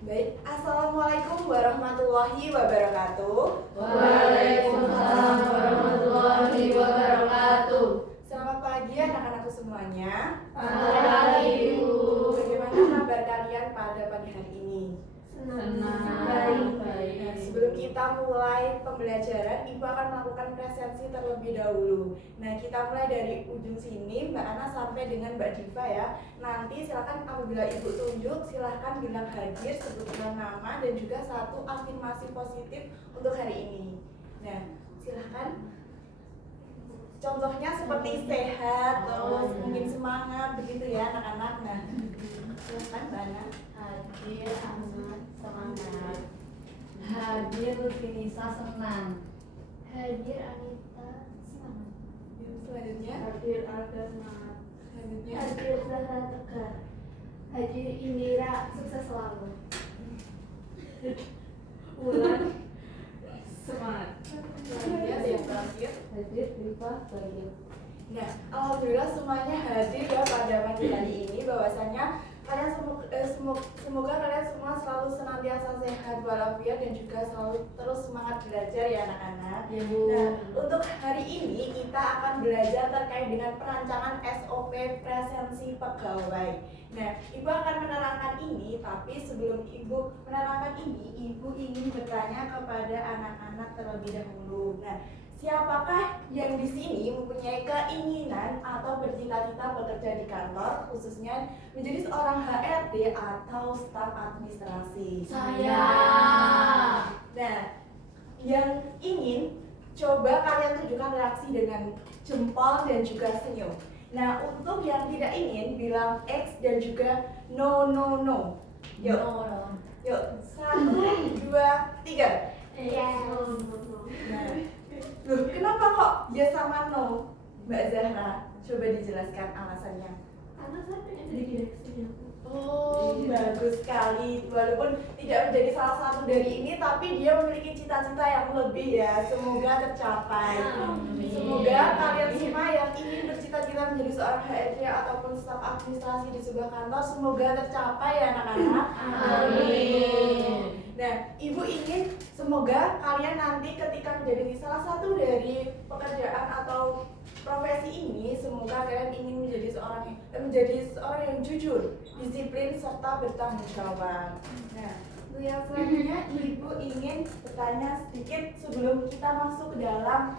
Baik, Assalamualaikum warahmatullahi wabarakatuh. Waalaikumsalam warahmatullahi wabarakatuh. Selamat pagi anak-anakku semuanya. Selamat pagi, Ibu. Bagaimana kabar kalian pada pagi hari ini? Senang. Baik. Nah, sebelum kita mulai pembelajaran, Ibu akan melakukan presensi terlebih dahulu. Nah, kita mulai dari ujung sini, Mbak Ana sampai dengan Mbak Diva ya. Nanti silakan apabila Ibu tunjuk, silakan bilang hadir, sebutkan nama dan juga satu afirmasi positif untuk hari ini. Nah, silakan. Contohnya seperti sehat, terus mungkin semangat, begitu ya anak-anak. Nah, silakan Mbak Ana. Hadir anak semangat. Hadir Rufinisa senang. Hadir Anita semangat. Selanjutnya, Hadir Arda semangat. selanjutnya. Hadir Zahra tegar. Hadir Indira sukses selalu. Wulan semangat. Selanjutnya ada yang terakhir. Hadir Diva bahagia. Nah, alhamdulillah semuanya hadir ya pada pagi hari ini. Bahwasanya kalian semoga kalian semua selalu senantiasa sehat walafiat dan juga selalu terus semangat belajar ya anak-anak. Ya, Bu. Nah, untuk hari ini kita akan belajar terkait dengan perancangan SOP presensi pegawai. Nah, Ibu akan menerangkan ini, tapi sebelum Ibu menerangkan ini, Ibu ingin bertanya kepada anak-anak terlebih dahulu. Nah, siapakah yang di sini mempunyai keinginan atau bercita-cita bekerja di kantor, khususnya menjadi seorang HRD atau staf administrasi? Saya. Nah, yang ingin, coba kalian tunjukkan reaksi dengan jempol dan juga senyum. Nah, untuk yang tidak ingin, bilang X dan juga no. Yuk, No. yuk, 1, 2, 3. Yes. Nah, loh, kenapa kok ya sama no, Mbak Zahra? Coba dijelaskan alasannya. Karena saya pengen jadi direksi. Oh, bagus sekali. Walaupun tidak menjadi salah satu dari ini, tapi dia memiliki cita-cita yang lebih ya. Semoga tercapai. Amin. Semoga kalian semua yang ingin bercita-cita menjadi seorang HRD ataupun staf administrasi di sebuah kantor, semoga tercapai ya anak-anak. Amin. Nah, Ibu ingin semoga kalian nanti ketika menjadi salah satu dari pekerjaan atau profesi ini, semoga kalian ingin menjadi seorang yang jujur, disiplin serta bertanggung jawab. Nah, untuk yang selanjutnya Ibu ingin bertanya sedikit sebelum kita masuk ke dalam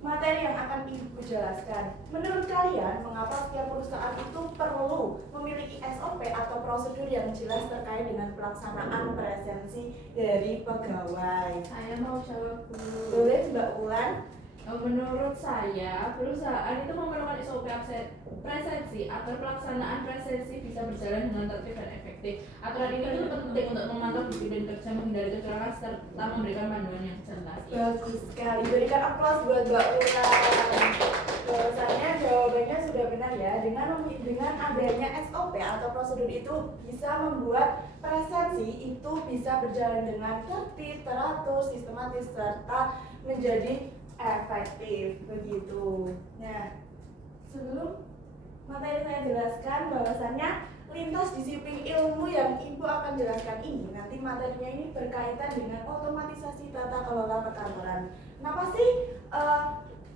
materi yang akan Ibu jelaskan. Menurut kalian, mengapa setiap perusahaan itu perlu memiliki SOP atau prosedur yang jelas terkait dengan pelaksanaan presensi dari pegawai? Saya mau jawab dulu. Boleh Mbak Ulan? Menurut saya, perusahaan itu memerlukan SOP presensi agar pelaksanaan presensi bisa berjalan dengan tertib dan efektif. Aturan ini itu penting untuk memantau disiplin kerja, menghindari kecurangan, serta memberikan panduan yang jelas. Bagus sekali. Berikan aplaus buat Mbak Ulan. Bahwasanya jawabannya sudah benar ya. Dengan adanya SOP atau prosedur itu bisa membuat presensi itu bisa berjalan dengan tertib, teratur, sistematis, serta menjadi efektif begitu. Nah, sebelum materi saya jelaskan bahwasannya lintas disiplin ilmu yang Ibu akan jelaskan ini, nanti materinya ini berkaitan dengan otomatisasi tata kelola perkantoran. Kenapa sih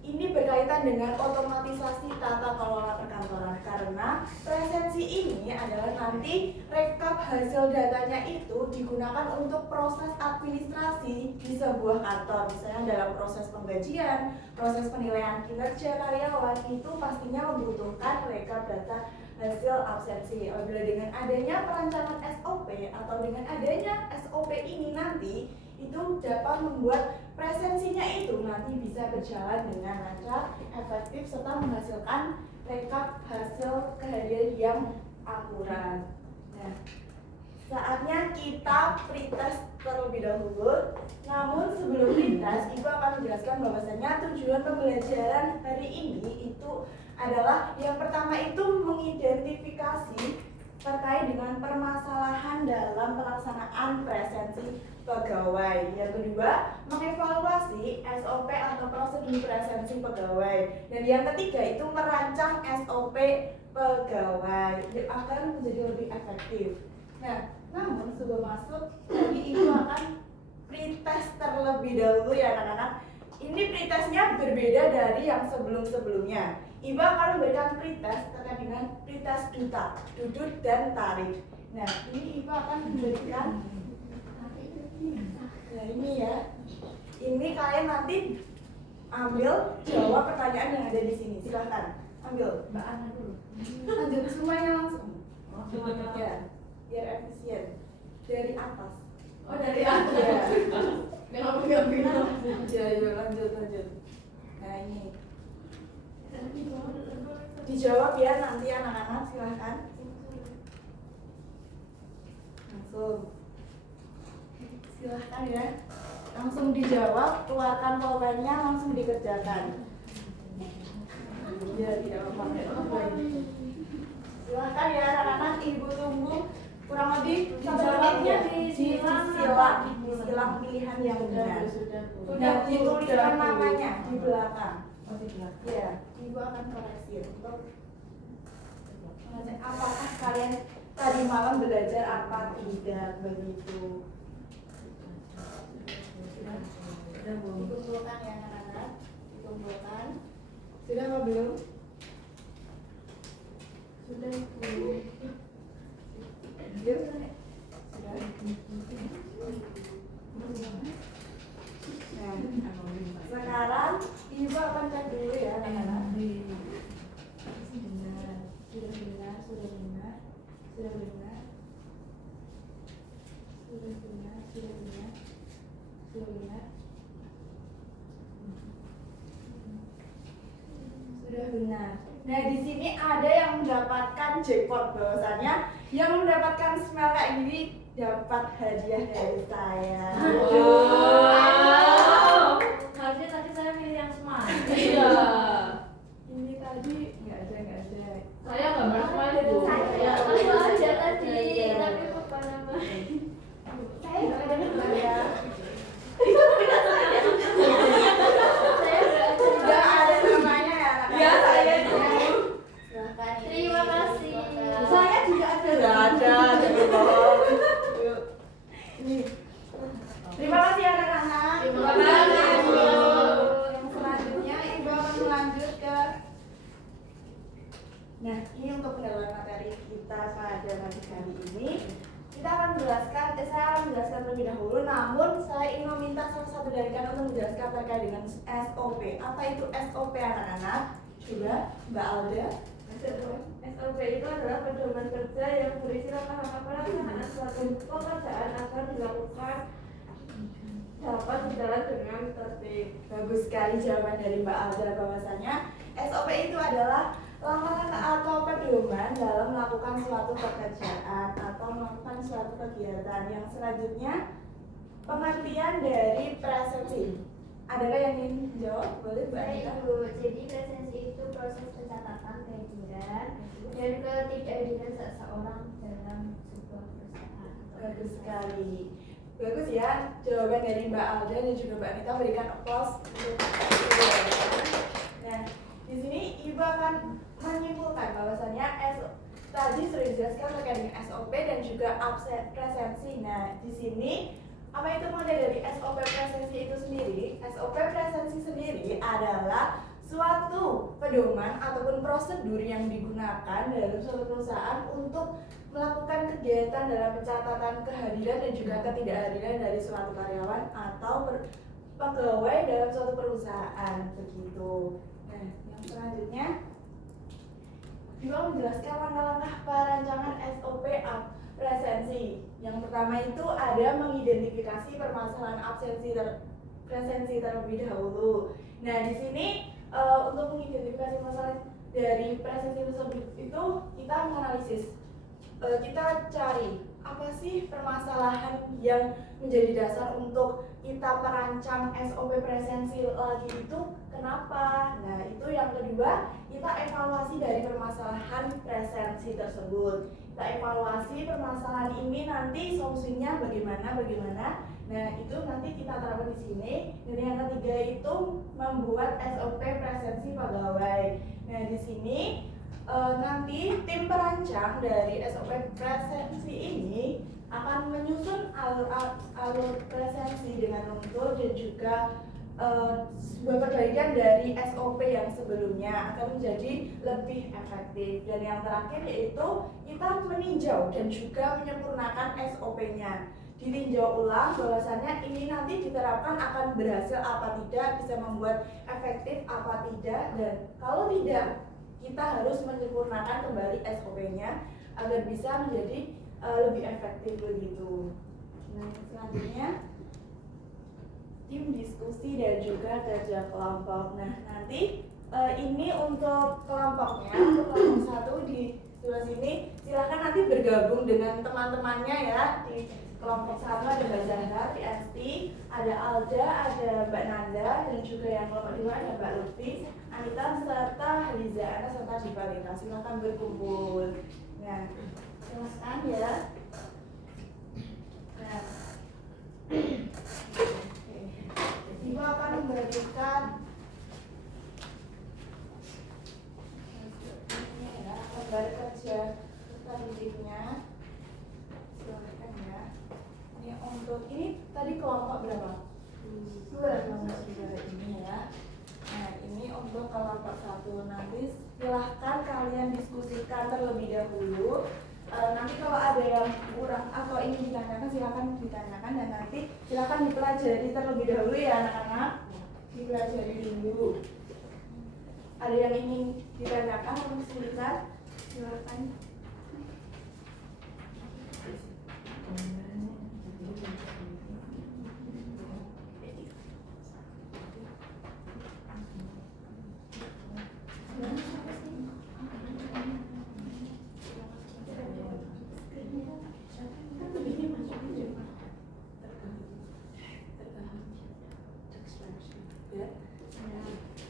ini berkaitan dengan otomatisasi tata kelola perkantoran? Karena presensi ini adalah nanti rekap hasil datanya itu digunakan untuk proses administrasi di sebuah kantor. Misalnya dalam proses penggajian, proses penilaian kinerja karyawan itu pastinya membutuhkan rekap data hasil absensi. Apabila dengan adanya perancangan SOP atau dengan adanya SOP ini nanti itu dapat membuat presensinya itu nanti bisa berjalan dengan lancar, efektif, serta menghasilkan rekap hasil kehadiran yang akurat. Nah, saatnya kita pretest terlebih dahulu. Namun sebelum pretest, Ibu akan menjelaskan bahwasanya tujuan pembelajaran hari ini itu adalah yang pertama itu mengidentifikasi terkait dengan permasalahan dalam pelaksanaan presensi pegawai. Yang kedua, mengevaluasi SOP atau prosedur presensi pegawai. Dan yang ketiga itu merancang SOP pegawai agar menjadi lebih efektif. Nah, namun sebelum masuk, jadi ibu akan pretest terlebih dahulu ya anak-anak. Ini pretestnya berbeda dari yang sebelum-sebelumnya. Ibu akan memberikan pretest terkait dengan pretest duta, duduk dan tarik. Nah, ini ibu akan memberikan. Nah ini ya. Ini kalian nanti ambil jawab pertanyaan yang ada di sini. Silahkan ambil. Mbak Ana dulu. Ambil semuanya langsung. Ya, biar efisien. Dari atas. Oh dari aku Ya. Kenapa nggak bilang? Ya, lanjut. Nah ini. Dijawab ya nanti anak-anak, silahkan. Langsung. Silahkan ya. Langsung dijawab, keluarkan pulpennya, langsung dikerjakan. Ya, tidak apa-apa. Silahkan ya anak-anak, ibu tunggu kurang lebih Dijawabnya silang pilihan yang benar. Sudah dituliskan namanya di belakang. Oh di belakang. Ya, ibu akan koreksi untuk mengecek apakah kalian tadi malam belajar apa tidak begitu. Dikumpulkan ya anak-anak, dikumpulkan. Sudah apa belum? Sudah belum? Sudah. Nah, sekarang ibu akan cek dulu ya anak-anak. Sudah benar. Nah, di sini ada yang mendapatkan jackpot, bahwasanya yang mendapatkan smell kayak gini dapat hadiah dari saya. Wow. Harusnya tadi saya pilih yang smart. Iya. Ini tadi nggak ada. Saya nggak pernah itu. Saya ada tadi, tapi lupa nama. Saya nggak ada nama. Ya. Saya Sudah ada namanya ya anak-anak. Ya, saya dulu. Silahkan ini. Terima kasih. Saya juga ada. Nggak ada. Yuk. Ini. Terima kasih anak-anak. Terima kasih, Bu. Yang selanjutnya ibu akan melanjut ke. Nah, ini untuk pendalaman materi kita pada pagi kali ini. Saya akan menjelaskan terlebih dahulu, namun saya ingin meminta salah satu dari kalian untuk menjelaskan terkait dengan SOP. Apa itu SOP anak-anak? Coba Mbak Alda. SOP itu adalah pedoman kerja yang berisi langkah-langkah pelaksanaan suatu pekerjaan agar dilakukan dapat berjalan dengan tertib. Bagus sekali jawaban dari Mbak Alda, bahwasanya SOP itu adalah langkah-langkah atau pedoman dalam melakukan suatu pekerjaan atau melakukan suatu kegiatan. Yang selanjutnya pengertian dari presensi. Adakah yang ingin jawab? Boleh Mbak Anita? Ibu, jadi presensi itu proses pencatatan kehadiran dan ketidakhadiran seseorang dalam sebuah perusahaan. Bagus sekali. Bagus ya jawaban dari Mbak Alda dan juga Mbak Anita, berikan applause untuk Nah, di sini Ibu akan menyimpulkan bahwasannya tadi sudah dijelaskan terkait dengan SOP dan juga presensi. Nah, di sini apa itu mulai dari SOP presensi itu sendiri? SOP presensi sendiri adalah suatu pedoman ataupun prosedur yang digunakan dalam suatu perusahaan untuk melakukan kegiatan dalam pencatatan kehadiran dan juga ketidakhadiran dari suatu karyawan atau pegawai dalam suatu perusahaan begitu. Nah, yang selanjutnya juga menjelaskan langkah-langkah perancangan SOP presensi. Yang pertama itu ada mengidentifikasi permasalahan presensi terlebih dahulu. Nah, di sini untuk mengidentifikasi masalah dari presensi tersebut itu kita menganalisis, kita cari apa sih permasalahan yang menjadi dasar untuk kita merancang SOP presensi lagi itu kenapa? Nah, itu yang kedua, kita evaluasi dari permasalahan presensi tersebut. Kita evaluasi permasalahan ini nanti solusinya bagaimana. Nah, itu nanti kita terapkan di sini. Dan yang ketiga itu membuat SOP presensi pegawai. Nah, di sini nanti tim perancang dari SOP presensi ini akan menyusun alur presensi dengan runtuh dan juga sebuah perbaikan dari SOP yang sebelumnya akan menjadi lebih efektif. Dan yang terakhir yaitu kita meninjau dan juga menyempurnakan SOP-nya. Ditinjau ulang bahwasannya ini nanti diterapkan akan berhasil apa tidak, bisa membuat efektif apa tidak, dan kalau tidak kita harus menyempurnakan kembali SOP-nya agar bisa menjadi lebih efektif begitu. Nah, selanjutnya tim diskusi dan juga kerja kelompok. Nah, nanti ini untuk kelompoknya, untuk kelompok 1 di sebelah sini silahkan nanti bergabung dengan teman-temannya ya. Di kelompok 1 ada Mbak Zahra, di ST, ada Alda, ada Mbak Nanda, dan juga yang kelompok 2 ada Mbak Lutfi, Anita, serta Liza Ana, serta Divalita. Silahkan berkumpul. Nah, silakan ya. Nah, Ibu akan memberikan gambar kerja selanjutnya. Silakan ya. Ini untuk ini tadi kelompok berapa? 2 ini ya. Nah, ini untuk kelompok 1. Nanti silahkan kalian diskusikan terlebih dahulu. Nanti kalau ada yang kurang atau ingin ditanyakan silahkan ditanyakan, dan nanti silahkan dipelajari terlebih dahulu ya anak-anak. Dipelajari dulu. Ada yang ingin ditanyakan atau kesulitan? Silahkan.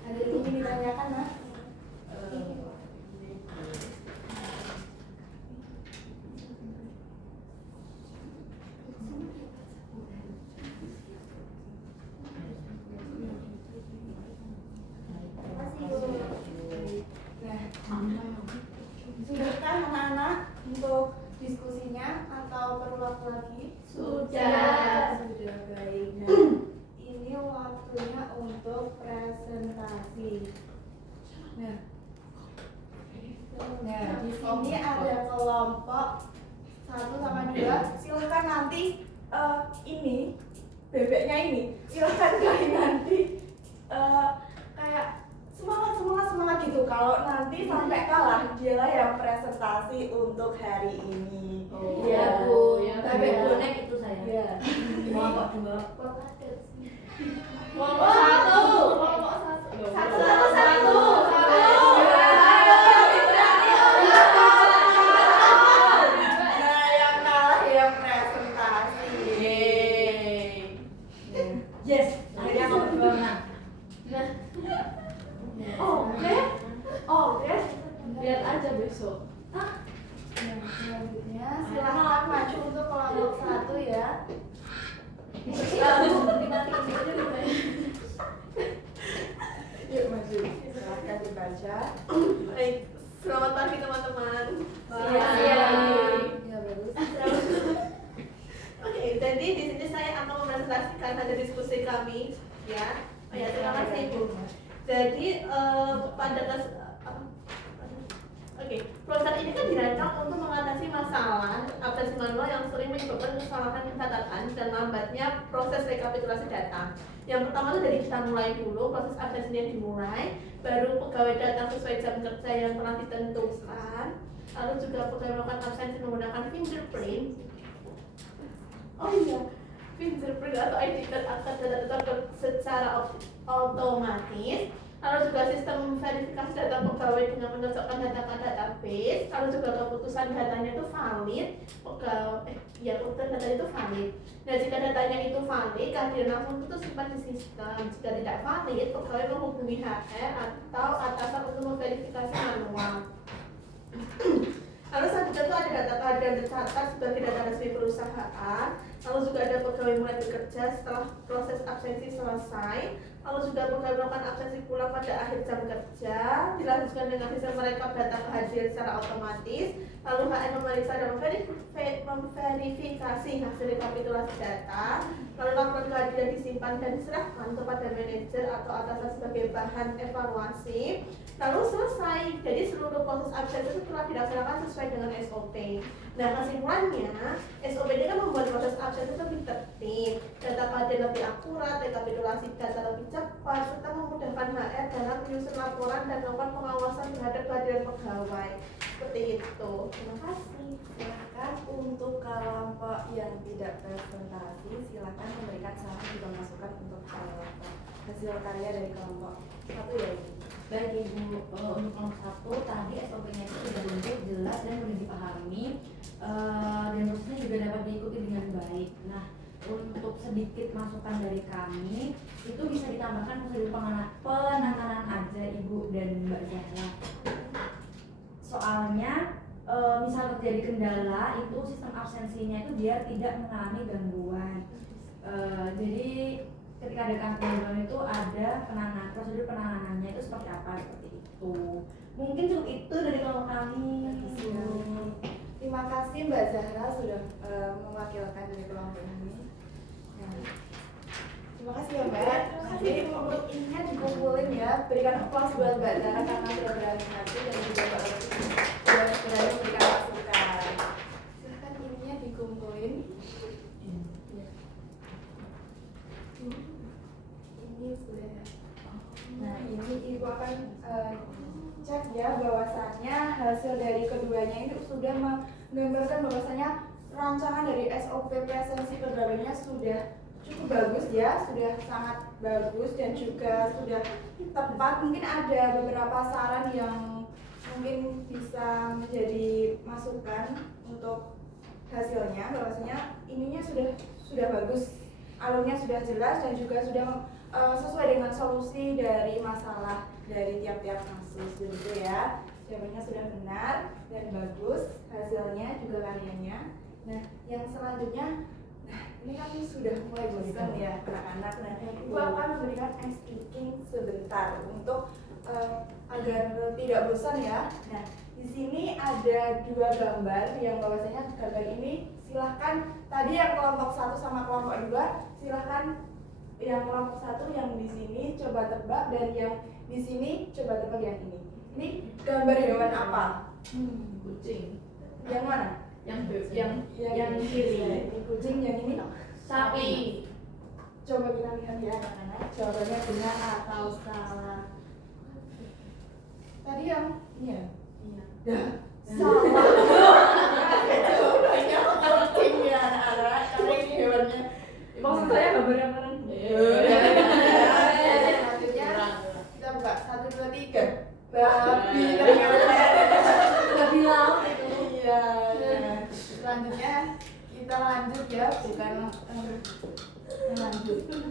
Ada yang ingin ditanyakan, Mas? Sudahkah anak-anak untuk diskusinya atau perlu waktu lagi? Sudah. Sudah, baik. Nah, ini waktunya untuk presentasi. Nah, di sini ada kelompok 1 sama 2. Silahkan nanti ini bebeknya ini silahkan kalian nanti kayak semangat gitu. Kalau nanti sampai kalah dialah yang presentasi untuk hari ini. Iya, Bu. Ya, Bebek bonek itu saya. Iya. Kelompok 2. Kelompok 1. Kelompok 1. Satu. Nah, yang kalah yang presentasi. Yes. Akhirnya kamu berdua menang. Oke. Lihat aja besok. Yang selanjutnya silahkan maju untuk kelompok 1 ya. Yuk maju. Silahkan dibaca. Baik, selamat pagi teman-teman. Ya bagus. Oke, jadi di sini saya akan mempresentasikan hasil diskusi kami, ya. Oh ya, terima kasih Bu. Jadi pada proses ini kan dirancang untuk mengatasi masalah aplikasi manual yang sering menyebabkan kesalahan catatan dan lambatnya proses rekapitulasi data. Yang pertama itu dari kita mulai dulu, proses absensinya dimulai, baru pegawai datang sesuai jam kerja yang telah ditentukan, lalu juga pegawai melakukan absensi menggunakan fingerprint. Oh iya, fingerprint atau ID card akan data secara otomatis. Lalu juga sistem verifikasi data pegawai dengan menyocokkan data ke database. Lalu juga keputusan datanya itu valid, keputusan datanya itu valid. Nah, jika datanya itu valid, kehadiran langsung itu simpan di sistem. Jika tidak valid, pegawai menghubungi HR atau atasan untuk memverifikasi manual. Lalu selanjutnya itu ada data yang tercatat sebagai data resmi perusahaan. Lalu juga ada pegawai mulai bekerja setelah proses absensi selesai. lalu juga pegawai melakukan absensi pulang pada akhir jam kerja, dilanjutkan dengan sistem mereka datang hadir secara otomatis, lalu HR memeriksa dan memverifikasi hasil rekapitulasi data, lalu laporan kehadiran disimpan dan diserahkan kepada manajer atau atasan sebagai bahan evaluasi, lalu selesai. Jadi seluruh proses absensi itu telah dilaksanakan sesuai dengan SOP. Nah, kesimpulannya, SOP ini kan membuat proses absensi lebih tertib, data kehadiran lebih akurat, rekapitulasi data lebih cepat, serta memudahkan HR dalam menyusun laporan dan melakukan pengawasan terhadap kehadiran pegawai. Seperti itu. Terima kasih. Silakan untuk kelompok yang tidak presentasi, silakan memberikan saran juga masukan untuk hasil karya dari kelompok satu ya Ibu. Baik Ibu, untuk kelompok satu tadi SOP-nya itu sudah bentuk jelas dan mudah dipahami, dan prosesnya juga dapat diikuti dengan baik. Nah, untuk sedikit masukan dari kami itu bisa ditambahkan prosedur penanganan aja Ibu dan Mbak Zahra. Soalnya misal terjadi kendala itu sistem absensinya itu biar tidak mengalami gangguan. Jadi ketika ada gangguan itu ada prosedur penanganannya itu seperti apa, seperti itu. Mungkin cukup itu dari kelompok kami. Terima kasih Mbak Zahra sudah mewakilkan dari kelompok ini. Nah, terima kasih ya Mbak. Jadi untuk ininya dikumpulin ya. Berikan applause buat Mbak Zahra karena sudah berani hati dan juga Mbak Lutfi sudah berani memberikan masukan. Silahkan ininya dikumpulin. Ya. Ini sudah. Nah ini Ibu akan cek ya bahwasannya hasil dari keduanya ini sudah menggambarkan bahwasannya rancangan dari SOP presensi pegawainya sudah cukup bagus ya, sudah sangat bagus dan juga sudah tepat. Mungkin ada beberapa saran yang mungkin bisa menjadi masukan untuk hasilnya, bahwasanya ininya sudah bagus, alurnya sudah jelas dan juga sudah sesuai dengan solusi dari masalah dari tiap-tiap kasus begitu ya. Jawabannya sudah benar dan bagus, hasilnya juga karyanya. Nah, yang selanjutnya, nah ini kan sudah mulai bosan ya anak-anak. Nah, Ibu akan memberikan ice speaking sebentar untuk agar tidak bosan ya. Nah, di sini ada dua gambar yang bahwasanya gambar ini silahkan tadi yang kelompok 1 sama kelompok 2 silahkan yang kelompok 1 yang di sini coba tebak dan yang di sini coba tebak yang ini. Ini gambar hewan apa? Kucing. Yang mana? Yang kiri. Ini kucing, yang ini Sapi. coba kita lihat ya anak-anak, jawabannya benar atau salah. Tadi yang ini ya? Iya. Salah. Jawabannya kucing ya anak-anak, karena ini hewannya. Maksud saya gambar yang mana? Selanjutnya kita buka 1, 2, 3. Babi ternyata. Babi laut itu. Iya. Selanjutnya kita lanjut ya, bukan lanjut. Selanjutnya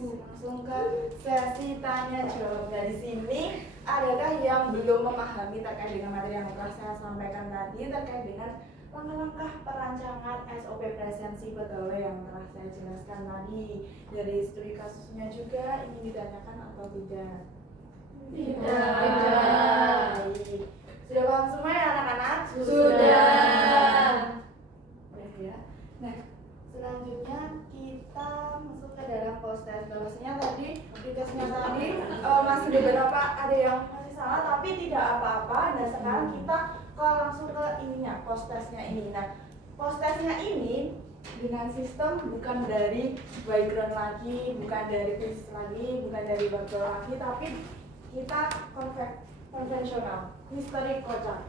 langsung ke sesi tanya jawab. Dari sini adakah yang belum memahami terkait dengan materi yang telah saya sampaikan tadi terkait dengan langkah-langkah perancangan SOP presensi pegawai yang telah saya jelaskan tadi? Dari studi kasusnya juga ingin ditanyakan atau tidak? Tidak. Sudah paham semua ya anak-anak? Sudah. Ya. Nah, selanjutnya kita masuk ke dalam post test. Bahwasanya tadi di tesnya tadi masih beberapa ada yang masih salah tapi tidak apa-apa. Nah, sekarang kita langsung ke ininya, post testnya ini. Nah, post testnya ini dengan sistem bukan dari background lagi, bukan dari quiz lagi, bukan dari babel lagi, tapi kita konvensional, misteri kocak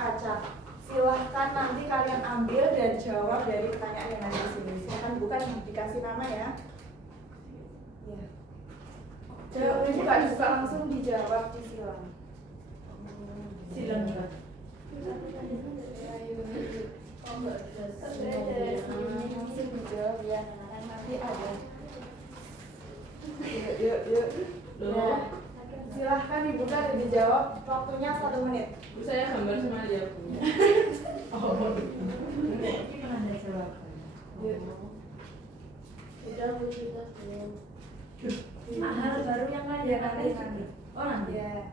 acak. Silahkan nanti kalian ambil dan jawab dari pertanyaan yang ada di sini. Silahkan bukan dikasih nama ya. Ya. Jawabannya juga langsung dijawab di silang. Silang juga. Langsung dijawab ya. Nanti ada. Yuk. Ya. Silahkan dibuka dan dijawab. Waktunya 1 menit. Saya gambar semua dia punya. Oh. ada jawabannya. Udah Bu, sudah belum? Hal baru yang lain Ya, apa nanti. itu? Oh nanti. Ya.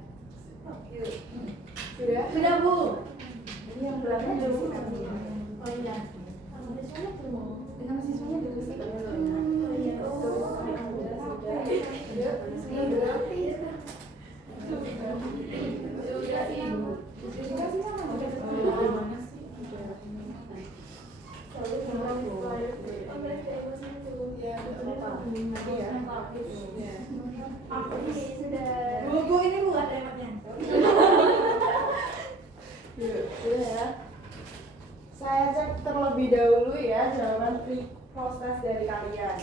Yuk. Sudah? Sudah Bu. Ini yang belakang dulu. Oh iya. Sama siswanya belum? Dengan siswanya dulu sih. Oh iya. Bu, ini Bu ada emaknya. Sudah ya. Saya cek terlebih dahulu ya jawaban proses dari kalian.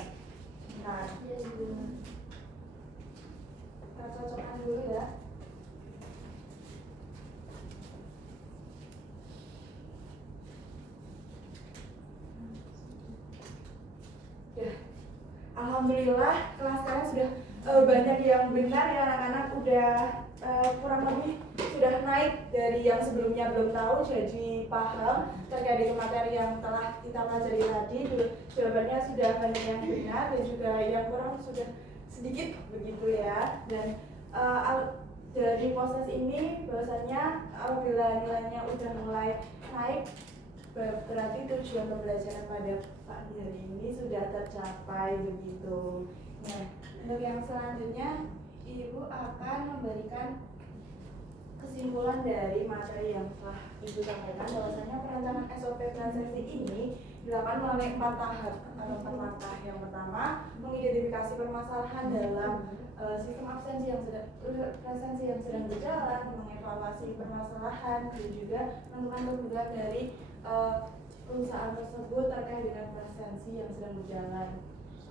Nah, kita cocokkan dulu ya. Ya, alhamdulillah kelas kalian sudah banyak yang benar ya anak-anak, udah kurang lebih sudah naik dari yang sebelumnya belum tahu jadi paham terkait dengan materi yang telah kita pelajari tadi. Jawabannya sudah banyak yang benar dan juga yang kurang sudah sedikit begitu ya. Dan dari proses ini bahwasanya apabila nilainya udah mulai naik, berarti tujuan pembelajaran pada pagi hari ini sudah tercapai begitu. Nah, untuk yang selanjutnya Ibu akan memberikan kesimpulan dari materi yang telah Ibu sampaikan, bahwasanya perencanaan SOP transaksi ini dilakukan melalui 4 tahap atau 4 langkah. Yang pertama, mengidentifikasi permasalahan dalam sistem absensi yang sedang berjalan, mengevaluasi permasalahan, dan juga menentukan kebutuhan dari perusahaan tersebut terkait dengan presensi yang sedang berjalan.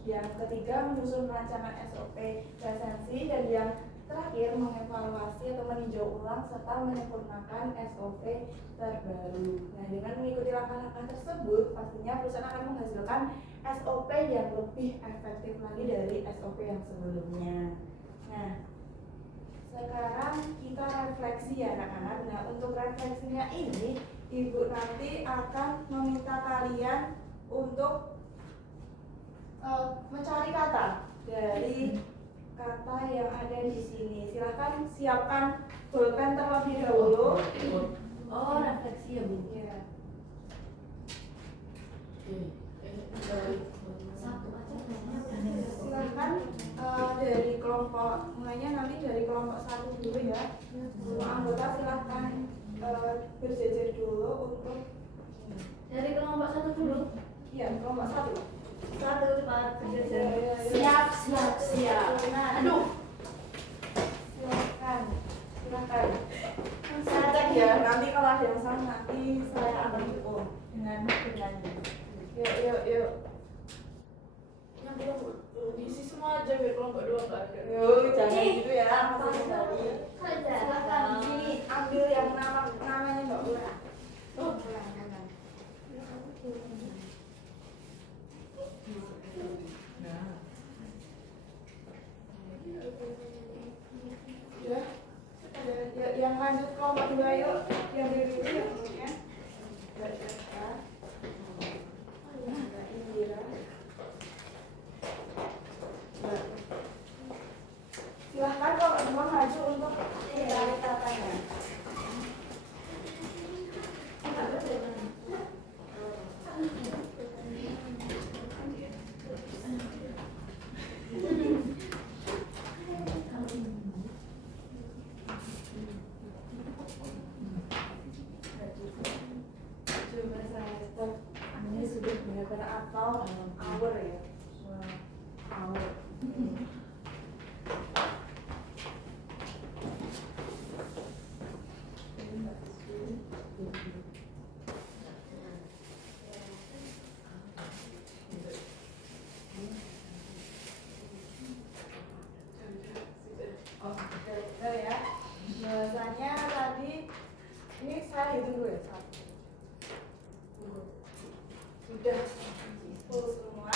Yang ketiga, menyusun rancangan SOP presensi, dan yang terakhir mengevaluasi atau meninjau ulang serta menyempurnakan SOP terbaru. Nah, dengan mengikuti langkah-langkah tersebut, pastinya perusahaan akan menghasilkan SOP yang lebih efektif lagi dari SOP yang sebelumnya. Nah, sekarang kita refleksi ya anak-anak. Nah, untuk refleksinya ini, Ibu nanti akan meminta kalian untuk mencari kata dari kata yang ada di sini. Silakan siapkan pulpen terlebih dahulu. Oh, refleksi ya Bu. Ya. Satu aja Silakan dari kelompok, mulainya nanti dari kelompok 1 dulu ya. Semua anggota silakan berjejer dulu untuk dari kelompok 1 dulu. ya kelompok 1. 1, 4, berjejer. Siap. Nah, Aduh. Silakan. Saya cek ya. Nanti kalau ada yang salah nanti saya akan hukum dengan Yuk. Yang belum diisi semua aja biar kelompok 2 nggak ada. Yuk, jangan gitu ya. Masih tadi. kerja. Silakan di sini ambil yang namanya Mbak Ura. Ulang. Ya, yang lanjut kelompok 2 yuk. Yang diri dulu ya kemudian. Mbak Jaka. Mbak Indira. Silahkan kalau semua maju untuk mencari katanya. Ini sudah benar-benar atau hour ya. Hour. Oh, betul ya. Bahasanya tadi ini saya hitung dulu ya. 1, 2, sudah full semua.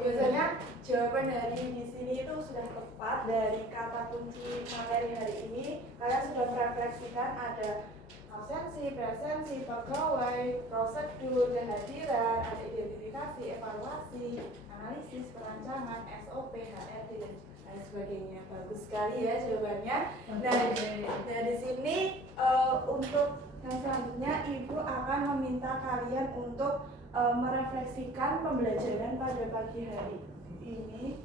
Biasanya jawaban dari di sini itu sudah tepat dari kata kunci materi hari ini. Kalian sudah merefleksikan ada absensi, presensi, pegawai, prosedur, kehadiran, ada identifikasi, evaluasi, analisis, perancangan, SOP, HRD dan lain sebagainya. Bagus sekali ya jawabannya. Nah di sini untuk yang selanjutnya Ibu akan meminta kalian untuk merefleksikan pembelajaran pada pagi hari ini.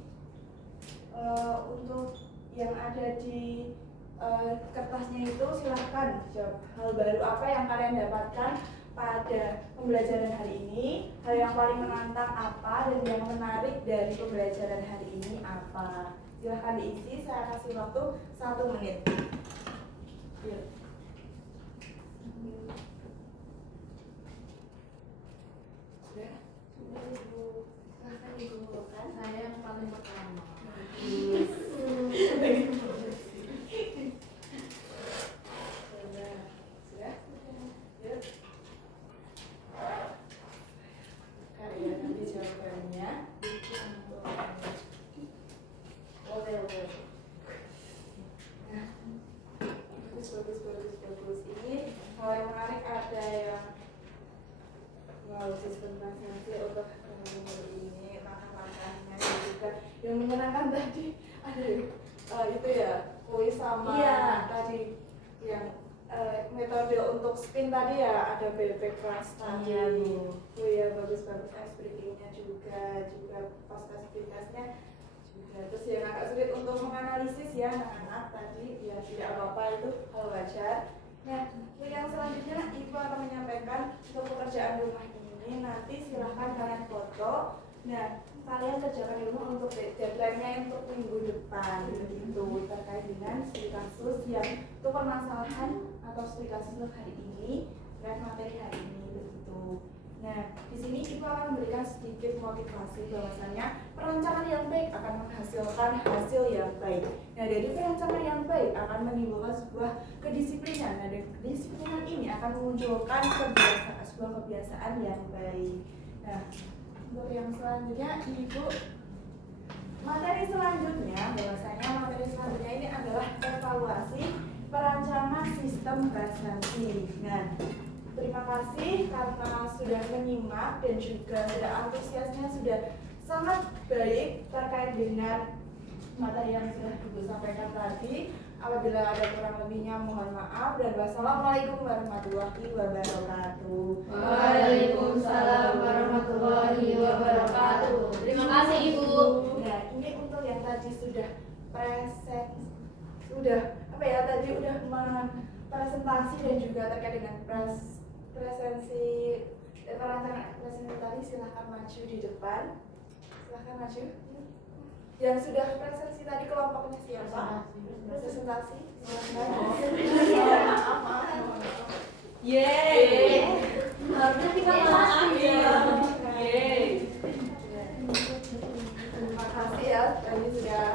Untuk yang ada di kertasnya itu silahkan jawab hal baru apa yang kalian dapatkan pada pembelajaran hari ini, hal yang paling menantang apa, dan yang menarik dari pembelajaran hari ini apa. Silahkan diisi, saya kasih waktu 1 menit. Yuk. Sudah? Sudah Ibu. Silahkan dikumpulkan. Saya yang paling pertama. Sudah? Yuk. Kalian nanti jawabannya. Oke. Nah, bagus. Ini hal yang menarik ada yang sistem transaksi untuk ini langkah-langkahnya juga yang menyenangkan tadi ada itu ya kuis sama tadi yang metode untuk spin tadi ya ada bebek kelas tadi. Oh ya bagus ice breaking-nya juga pas spesifikasinya juga. Terus yang agak sulit untuk menganalisis ya anak-anak tadi ya tidak apa-apa itu hal wajar. Nah, yang selanjutnya Ibu akan menyampaikan untuk pekerjaan rumah ini nanti silahkan kalian foto. Nah, kalian kerjakan di rumah untuk deadline-nya untuk minggu depan begitu terkait dengan studi kasus yang itu permasalahan atau studi kasus untuk hari ini dan materi hari ini begitu. Nah, di sini Ibu akan memberikan sedikit motivasi bahwasanya perancangan yang baik akan menghasilkan hasil yang baik. Nah, dari perancangan yang baik akan menimbulkan sebuah kedisiplinan. Nah, dari kedisiplinan ini akan memunculkan sebuah kebiasaan yang baik. Nah, untuk yang selanjutnya Ibu materi selanjutnya ini adalah evaluasi perancangan sistem prestasi. Nah, terima kasih karena sudah menyimak dan juga sudah antusiasnya sudah sangat baik terkait dengan materi yang sudah Ibu sampaikan tadi. Apabila ada kurang lebihnya mohon maaf dan wassalamualaikum warahmatullahi wabarakatuh. Waalaikumsalam warahmatullahi wabarakatuh. Terima kasih Ibu. Nah, ini untuk yang tadi sudah presentasi dan juga terkait dengan presensi perancangan presentasi tadi silahkan maju di depan. Silahkan maju. Yang sudah presensi tadi kelompoknya siapa? Presentasi. Maaf. Yeay. Harusnya kita maaf ya. Yeay. Terima kasih ya, tadi sudah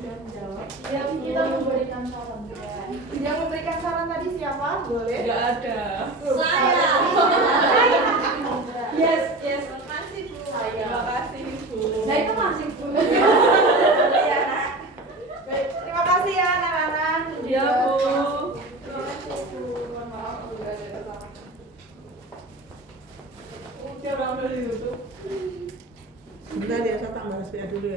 menjawab. Yang kita memberikan saran juga. Yang memberikan saran tadi siapa? Boleh? Tidak ada. Saya. Yes. Terima kasih Bu. Terima kasih Bu. Nah itu masih Bu. Iya, Nak. Baik, terima kasih ya anak-anak. Iya Bu. Terima kasih Bu. Mohon maaf sudah ada kesalahan. Udah udah ditutup. Sebentar ya, saya tambah SPA dulu ya.